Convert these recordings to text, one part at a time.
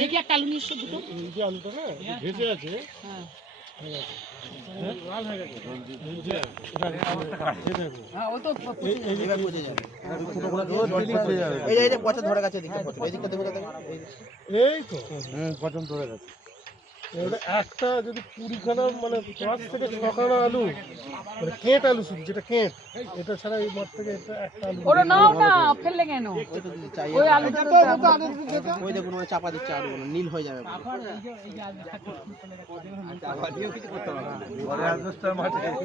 দেখি একটা আলু নিয়ে দুটো। এই যে আলুটা না ভেজে আছে। হ্যাঁ। হ্যাঁ ও তো পচে যাবে। এই যে পচা ধরে গেছে এদিকে পচা। এদিকে দেখো দেখো এই তো। হুম পচন ধরে গেছে। একটা যদি কুড়িখানা মানে পাঁচ থেকে ছখানা আলু মানে কেট আলু শুধু যেটা কেট এটা ছাড়া এই মাঠ থেকে এটা একটা আলু ওটা নাও না ফেললে কেন? ওই তো ওই আলুটা তো ওই দেখুন ওই চাপা দিচ্ছে আলুগুলো নীল হয়ে যাবে।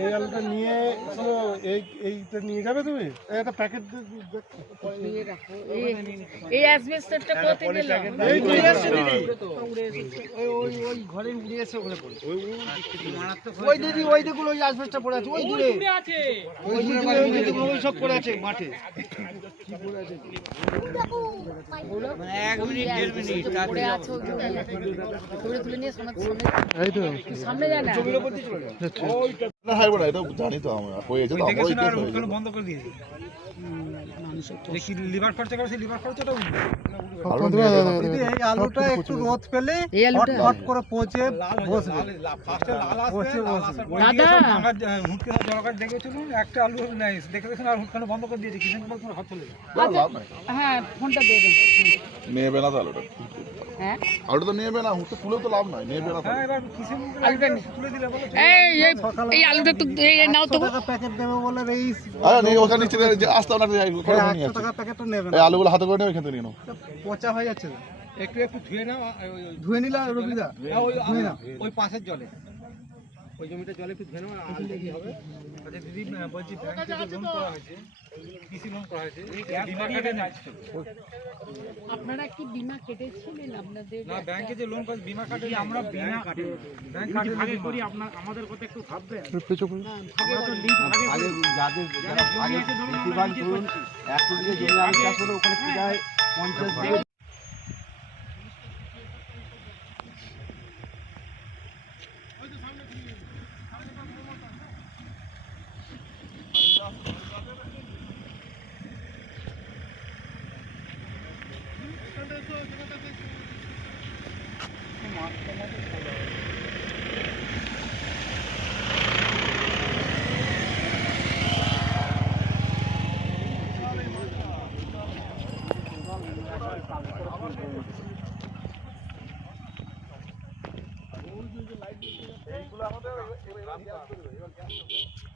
এই আলুটা নিয়ে শোনো এই এইটা নিয়ে যাবে তুমি? একটা প্যাকেট নিয়ে রাখো। এই এই অ্যাসবেস্টারটা কোথায় গেল এই তো এসে ওখানে পড়ে ওই ওই দিদি ওই দেখুন ওই আসবেস্টটা পড়ে আছে ওই দূরে ওই দূরে ওই দিকে ওই সব পড়ে আছে মাঠে। পড়ে আছে তুলে তুলে নিয়ে সামনে সামনে এই তো। সামনে যায় না। না হয় বড় এটা জানি তো আমরা হয়েছে তো হয়েছে। বন্ধ করে দিয়েছি। দেখি লিভার খরচা করেছে লিভার খরচাটা আলু নিয়ে যাবে। দিদি এই আলুটা একটু রোদ পেলে হট করে পচে বসবে। আলু নাই। দেখে দেখুন আর হুটকানো বন্ধ করে দিয়েছে কিষেন বল তোমার হাত চলে যাবে। না, লাভ নাই। হ্যাঁ ফোনটা দিয়ে দেন। নেবে না তো আলুটা। হ্যাঁ? আলুটা তো নেবে না হুটে তুলে তো লাভ নাই নেবে না। হ্যাঁ এবার কিষেন আলুটা তুলে দিলে এই এই এই আলুটা তো এই নাও তো। টাকা প্যাকেট দেবে বলে এই আরে নিয়ে ওখানে নিচে যে আসতে না নিয়ে একশো আসছে। টাকা প্যাকেটটা নেবে এই আলুগুলো হাতে করে নিয়ে খেতে নিয়ে নাও। পচা হয়ে যাচ্ছে একটু একটু ধুয়ে নাও ধুয়ে নিলা রবিদা ওই ওই পাশের জলে। ওই জমিটা জলে একটু ধুয়ে আর কি হবে? আচ্ছা দিদি বলছি ব্যাংকে যে লোন করা হয়েছে। কৃষি লোন করা হয়েছে। বিমা কাটে আপনারা কি বীমা কেটেছিলেন আপনাদের? না ব্যাংকে যে লোন করে বিমা কাটে আমরা বিমা কাটে ব্যাংক কাটে ভাগে করি আপনার আমাদের কথা একটু ভাববেন। আমরা তো লিজ ভাগে করি। যাদের যারা জমি আছে ধরুন আমরা বেশিরভাগ নিজে ধরুন করছি।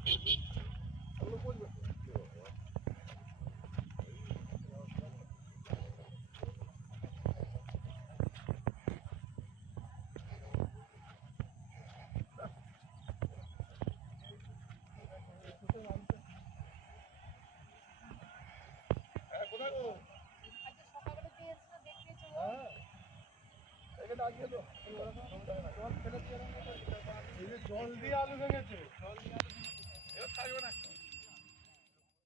একশো জল দিয়ে আলু ভেঙেছে। জল দিয়ে আলু থাকবে না।